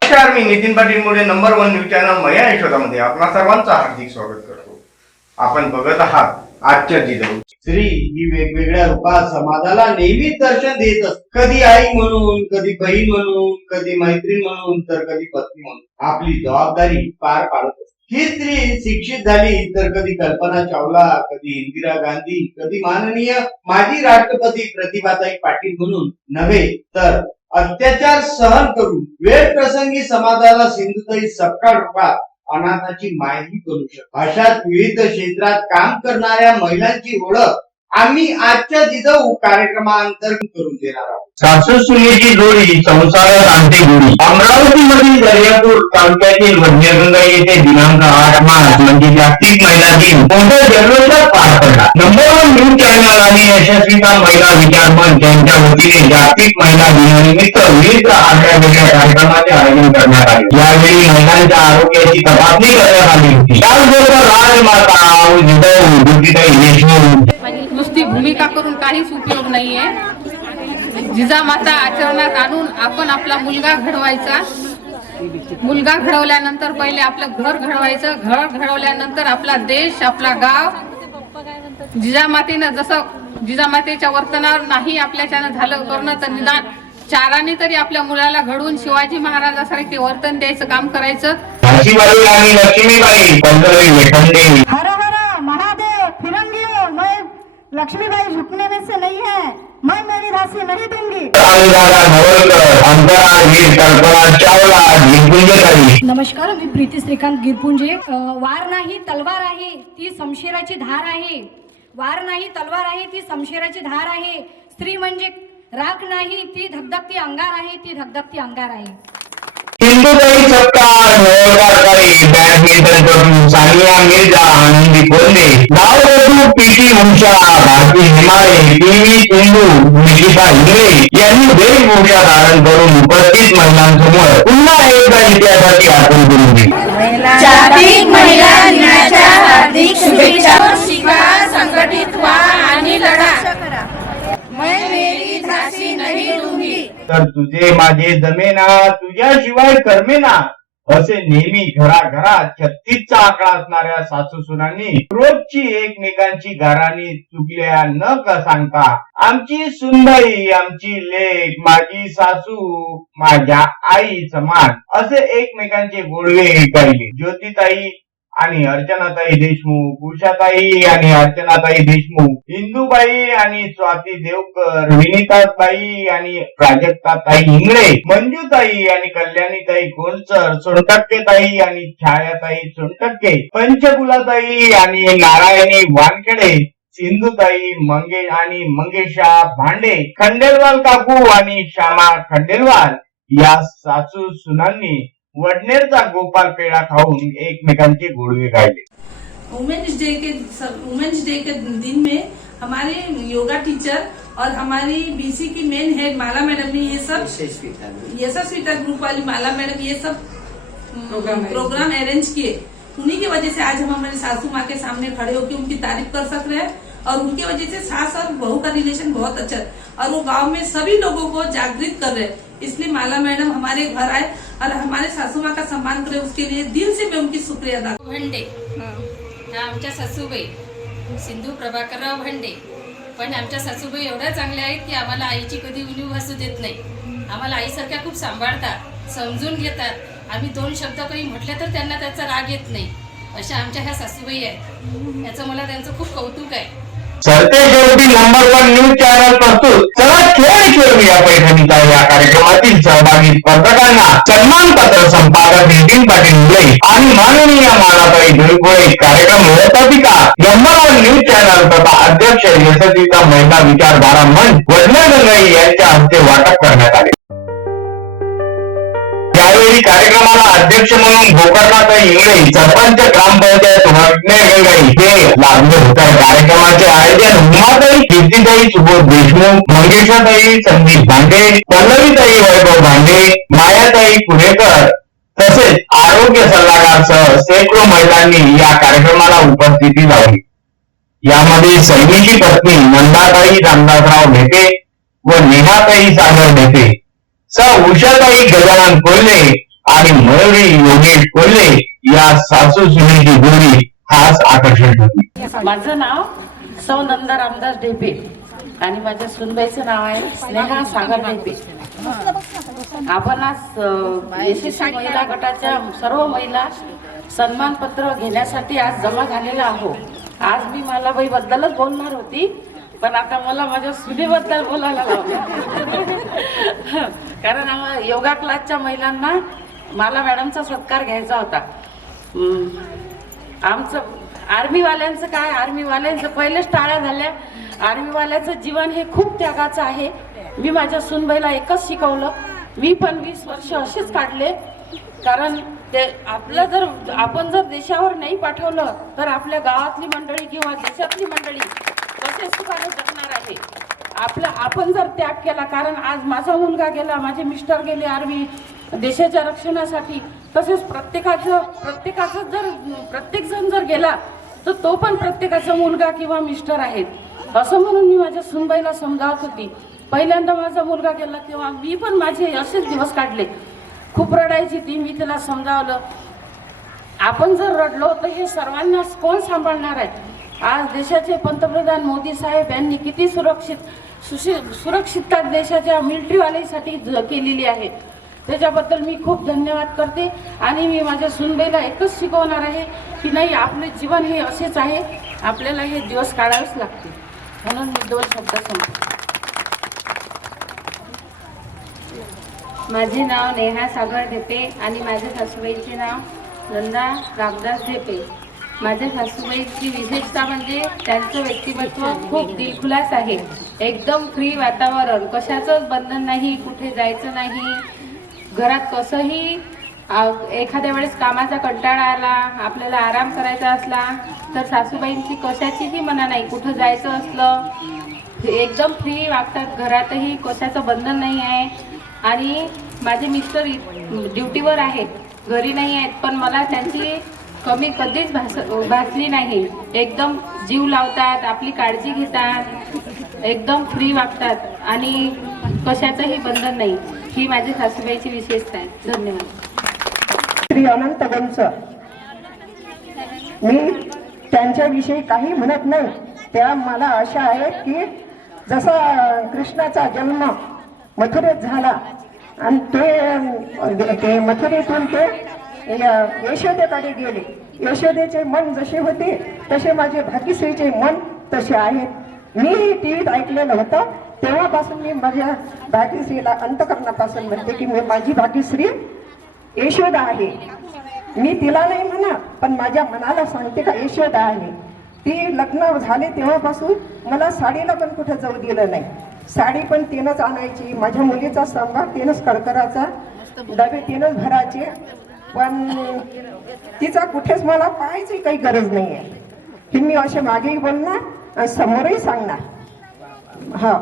नमस्कार मी नितीन पाटील मुळे number one news channel मया यशोदामध्ये. आपणा सर्वांचं हार्दिक स्वागत करतो. आपण बघत आहात आजच्या जिजाऊ. स्त्री ही वेगवेगळ्या रूपात समाजाला नेहमीच दर्शन देत असते. कधी आई म्हणून कधी बहीण म्हणून कधी मैत्रीण म्हणून तर कधी पत्नी म्हणून. आपली जबाबदारी पार पाडत असते. ही स्त्री शिक्षित झाली तर कधी कल्पना चावला कधी इंदिरा गांधी कधी माननीय माजी राष्ट्रपती प्रतिभाताई पाटील म्हणून नव्हे तर अत्याचार सहन करून वेळ प्रसंगी समाजाला सिंधुताई सपकाळ रूपात अनाथाची माहिती करू शकतो. अशाच विविध क्षेत्रात काम करणाऱ्या महिलांची ओळख आम्ही आजच्या जिजाऊ कार्यक्रमांतर्गत करून देणार आहोत. सासू सुनेची जोडी संसारात आणते गोडी अमरावती मधील दर्यापूर तालुक्यातील वज्रगंगा येथे दिनांक आठ मार्च म्हणजे जागतिक महिला दिन मोठ्या जल्लोषात पार पडला. नंबर वन न्यूज चॅनल आणि यशस्वीता महिला विचार मंच यांच्या वतीने जागतिक महिला दिनानिमित्त विविध आगळ्या वेगळ्या कार्यक्रमाचे आयोजन करण्यात आले. यावेळी महिलांच्या आरोग्याची तपासणी करण्यात आली होती. त्याचबरोबर राजमाता जिजाऊ बुद्धिताई देशमुख भूमिका करून काहीच उपयोग नाहीये. जिजामाता आचरणात आणून आपण आपला मुलगा घडवायचा. मुलगा घडवल्यानंतर पहिले आपलं घर घडवायचं. घर घडवल्यानंतर आपला देश आपला गाव. जिजामातेनं जसं जिजामातेच्या वर्तनावर नाही आपल्याच्यानं झालं करणं तर निदान. चाराने तरी आपल्या मुलाला घडवून शिवाजी महाराजासारखे वर्तन द्यायचं काम करायचं झाशीबाई आणि लक्ष्मीबाई पंतप्रधान वेठंडे हर हर महादेव फिरंगियो मैं लक्ष्मीबाई झुकने में से नहीं है मैं मेरी राशि नहीं दूंगी अनुराधा नवलकर अंतराळ वीर कल्पना चावला दिग्विजयताई नमस्कार मी प्रीती श्रीकांत गिरपुंजे. वार नाही तलवार आहे ती शमशेराची धार आहे. वार नाही तलवार आहे ती शमशेराची धार आहे. स्त्री म्हणजे राख नाही ती धगधगती अंगार आहे ती धगधगती अंगार आहे. सिंधुताई सत्कार नवलकरकारी बॅडमिंटनपटू सानिया मिर्झा आनंदी कोल्हे. धावपटू P T Usha Bharti Himale P V Sindhu Nishita Ingale यांनी वेशभूषा धारण करून उपस्थित महिलांसमोर पुन्हा एकदा इतिहासाची आठवण करून दिली. जागतिक महिला दिनाच्या हार्दिक शुभेच्छा. शिका संघटित व्हा आणि लढा. तर तुझे माझे जमेना तुझ्याशिवाय करमेना. असे नेहमी घराघरात छत्तीसचा आकडा असणाऱ्या सासू सुनांनी रोजची एकमेकांची घराणी चुकल्या न क सांगता आमची सुनबाई आमची लेख माझी सासू माझ्या आई समान असे एकमेकांचे गोडवे गायले ज्योतिताई आणि अर्चनाताई देशमुख उषाताई आणि अर्चनाताई देशमुख इंदुबाई आणि स्वाती देवकर विनिताबाई आणि प्राजक्ताताई इंगळे मंजूताई आणि कल्याणीताई कोणसर सोनटक्केताई आणि छायाताई सोनटक्के पंचकुलाताई आणि नारायणी वानखेडे सिंधुताई मंगे आणि मंगेशा भांडे खंडेलवाल काकू आणि श्यामा खंडेलवाल या सासू सुनांनी वडनेरचा गोपाल पेढा खाऊन एकमेकांचे गोडवे गायले वुमेन्स डे के वुमेन्स डे के दिन में हमारे योगा टीचर और हमारी बीसी की मेन हेड माला मैडम ने ये सब यशस्विता ग्रुप वाली माला मैडम ये सब प्रोग्राम प्रोग्राम अरेंज किए। उन्हीं की वजह से आज हम हमारी सासू माँ के सामने खड़े होकर उनकी तारीफ़ कर सक रहे हैं और उनकी वजह से सास और बहू का रिलेशन बहुत अच्छा है। और वो गाँव में सभी लोगों को जागृत कर रहे हैं। इसलिए माला मैडम हमारे घर आए। और हमारे सासू माँ का सम्मान करे उसके लिए दिल से मैं उनकी शुक्रिया अदा भंडे। आमच्या सासूबाई सिंधू प्रभाकरराव भंडे. पण आमच्या सासूबाई एवढ्या चांगल्या आहेत की आम्हाला आईची कधी उणीव भासू देत नाही. आम्हाला आईसारख्या खूप सांभाळतात समजून घेतात. आम्ही दोन शब्द काही म्हटले तर त्यांना त्याचा राग येत नाही. अशा आमच्या ह्या सासूबाई आहेत. याचं मला त्यांचं खूप कौतुक आहे. सरते शेवटी नंबर वन न्यूज चॅनल प्रस्तुत चला खेळ खेळूया पैठणीचा या कार्यक्रमातील सहभागी स्पर्धकांना सन्मानपत्र संपादक नितीन पाटील मुले आणि माननीय मानाताई धुळकुळे कार्यक्रम व्यवस्थापिका नंबर वन न्यूज चॅनल तथा अध्यक्ष यशस्वीचा महिला विचारधारा मंच वडनेर यांच्या हस्ते वाटप करण्यात आले. यावेळी कार्यक्रमाला अध्यक्ष म्हणून गोकर्णाताई इंगळे सरपंच ग्रामपंचायत वडनेरगंगाई हे लाभले होते. कार्यक्रमाचे आयोजन उमाताई कीर्तीताई सुबोध मंगेशाताई संदीप भांडे पल्लवीताई वैभव भांडे मायाताई पुणेकर तसेच आरोग्य सल्लागारसह शेकडो महिलांनी या कार्यक्रमाला उपस्थिती लावली. यामध्ये सैनीची पत्नी नंदाताई रामदासराव भेटे व नेहाताई सागर ढेपे स उषाताई गजानन कोल्हे आणि मयुरी योगेश कोल्हे या सासू सुनेची जोडी खास आकर्षण ठरली. माझं नाव सौ नंदा रामदास ढेपे. आणि माझ्या सुनबाईचं नाव आहे स्नेहा सागर ढेपे आपण आज यशस्वी महिला गटाच्या सर्व महिला सन्मान पत्र घेण्यासाठी आज जमा झालेला आहोत आज मी मलाबाईबद्दलच बोलणार होती पण आता मला माझ्या सुनेबद्दल बोलायला लावलं. कारण आम्हाला योगा क्लासच्या महिलांना मला मॅडमचा सत्कार घ्यायचा होता. आमचं आर्मीवाल्यांचं काय? आर्मीवाल्यांचं पहिलेच टाळ्या झाल्या. आर्मीवाल्याचं जीवन हे खूप त्यागाचं आहे. मी माझ्या सुनबाईला एकच शिकवलं. मी पण वीस वर्ष असेच काढले. कारण ते आपलं जर आपण जर देशावर नाही पाठवलं तर आपल्या गावातली मंडळी किंवा देशातली मंडळी कसे सुखाने जगणार आहे. आपला आपण जर त्याग केला कारण आज माझा मुलगा गेला माझे मिस्टर गेले आर्मी देशाच्या रक्षणासाठी तसेच प्रत्येकाचं प्रत्येकाचं जर प्रत्येक जण जर गेला तर तो पण प्रत्येकाचा मुलगा किंवा मिस्टर आहेत असं म्हणून मी माझ्या सुनबाईला समजावत होती. पहिल्यांदा माझा मुलगा गेला तेव्हा मी पण माझे असेच दिवस काढले. खूप रडायची ती मी तिला समजावलं. आपण जर रडलो तर हे सर्वांना कोण सांभाळणार आहे? आज देशाचे पंतप्रधान मोदी साहेब यांनी किती सुरक्षित सुशी सुरक्षितता देशाच्या मिलिटरीवाल्यासाठी ज- केलेली आहे. त्याच्याबद्दल मी खूप धन्यवाद करते आणि मी माझ्या सुनबाईला एकच शिकवणार आहे की नाही आपले जीवन हे असेच आहे. आपल्याला हे दिवस काढावेच लागते म्हणून मी दोन शब्द सांगते. माझे नाव नेहा सागर ढेपे आणि माझ्या सासूबाईचे नाव नंदा रामदास ढेपे. माझ्या सासूबाईची विशेषता म्हणजे त्यांचं व्यक्तिमत्व खूप दिलखुलास आहे. एकदम फ्री वातावरण. कशाचंच बंधन नाही कुठे जायचं नाही. घरात कसंही एखाद्या वेळेस कामाचा कंटाळा आला आपल्याला आराम करायचा असला तर सासूबाईंची कशाचीही मना नाही कुठं जायचं असलं. एकदम फ्री वागतात घरातही कशाचं बंधन नाही आहे. आणि माझे मिस्टर ड्युटीवर आहेत घरी नाही आहेत पण मला त्यांची कमी कधीच भास भासली नाही. एकदम जीव लावतात आपली काळजी घेतात एकदम फ्री वागतात आणि कशाचंही बंधन नाही. ही माझी सासूबाईची विशेषता आहे. धन्यवाद. श्री अनंत वंश. मी त्यांच्याविषयी काही म्हणत नाही. त्या मला अशा आहेत की जसा कृष्णाचा जन्म मथुरेत झाला आणि ते ते मथुरेतून ते यशोदेकडे गेले. यशोदेचे मन जसे होते तसे माझे भाग्यश्रीचे मन तसे आहेत मी टीव्हीत ऐकलेलं होतं. तेव्हापासून मी माझ्या भाग्यश्रीला अंतकरणापासून म्हणते की मी माझी भाग्यश्री यशोदा आहे. मी तिला नाही म्हणा पण माझ्या मनाला सांगते का यशोदा आहे. ती लग्न झाले तेव्हापासून मला साडीला पण कुठं जाऊ दिलं नाही. साडी पण तिनंच आणायची माझ्या मुलीचा संभार तिनंच कडकराचा डबे तिनंच भरायचे पण तिचा कुठेच मला पाहायची काही गरज नाही आहे की मी असे मागेही बोलणार समोरही सांगणार. हा.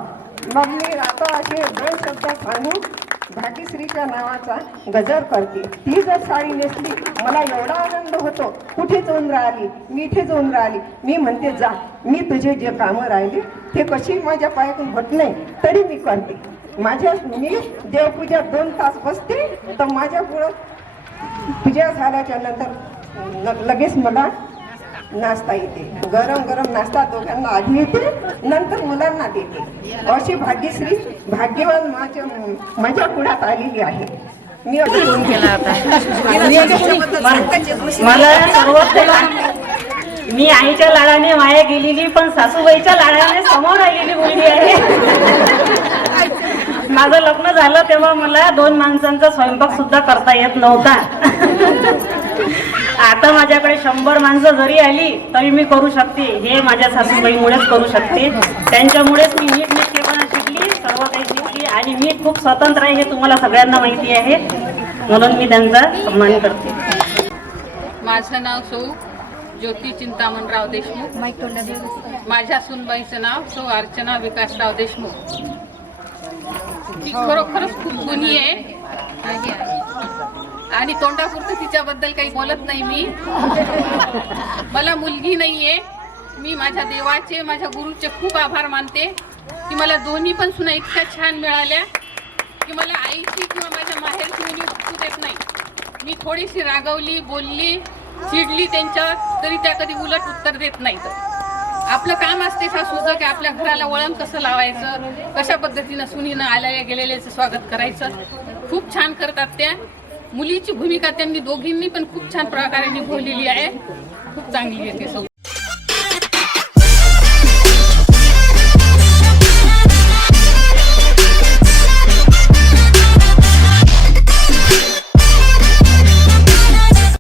मग मी आता असे दोन शब्द सांगून भाग्यश्रीच्या नावाचा गजर करते. ती जर साडी नेसली मला एवढा आनंद होतो. कुठे जाऊन राहिली मी इथे जाऊन राहिली मी म्हणते जा मी तुझे जे कामं राहिली ते कशी माझ्या पायातून होत नाही तरी मी करते. माझ्या मी देवपूजा दोन तास बसते तर माझ्या पुढं पूजा झाल्याच्यानंतर लगेच मला नाश्ता येते. गरम गरम नाश्ता दोघांना आधी येते नंतर मुलांना देते. अशी भाग्यश्री भाग्यवान माझ्या माझ्या पुढ्यात आलेली आहे. मी फोन केला मला सर्वात मी आईच्या लाडाने माया गेलेली पण सासूबाईच्या लाडाने समोर आलेली मुलगी आहे. माझं लग्न झालं तेव्हा मला दोन माणसांचा स्वयंपाक सुद्धा करता येत नव्हता. आता माझ्याकडे शंभर माणसं जरी आली तरी मी करू शकते. हे माझ्या सासूबाईमुळेच करू शकते. त्यांच्यामुळेच मी नीट निष्ठेपणा शिकली सर्व काही शिकली आणि मी खूप स्वतंत्र आहे हे तुम्हाला सगळ्यांना माहिती आहे. म्हणून मी त्यांचा सन्मान करते. माझं नाव सौ ज्योती चिंतामणराव देशमुख. माझ्या सुनबाईचं नाव सौ अर्चना विकासराव देशमुख. ती खरोखरच खूप गुणी आहे. आणि तोंडापुरतं तिच्याबद्दल काही बोलत नाही मी. मला मुलगी नाहीये. मी माझ्या देवाचे माझ्या गुरुचे खूप आभार मानते. की मला दोन्ही पण सुना इतक्या छान मिळाल्या की मला आईची किंवा माझ्या माहेरची मुली उठू देत नाही. मी थोडीशी रागवली बोलली चिडली त्यांच्यावर तरी त्या कधी उलट उत्तर देत नाहीत. आपलं काम असते सासूचं की आपल्या घराला वळण कसं लावायचं कशा पद्धतीनं सुनीनं आल्या गेलेल्याचं स्वागत करायचं. खूप छान करतात त्या. मुलीची भूमिका त्यांनी दोघींनी पण खूप छान प्रकारे निभवलेली आहे. खूप चांगली आहे ती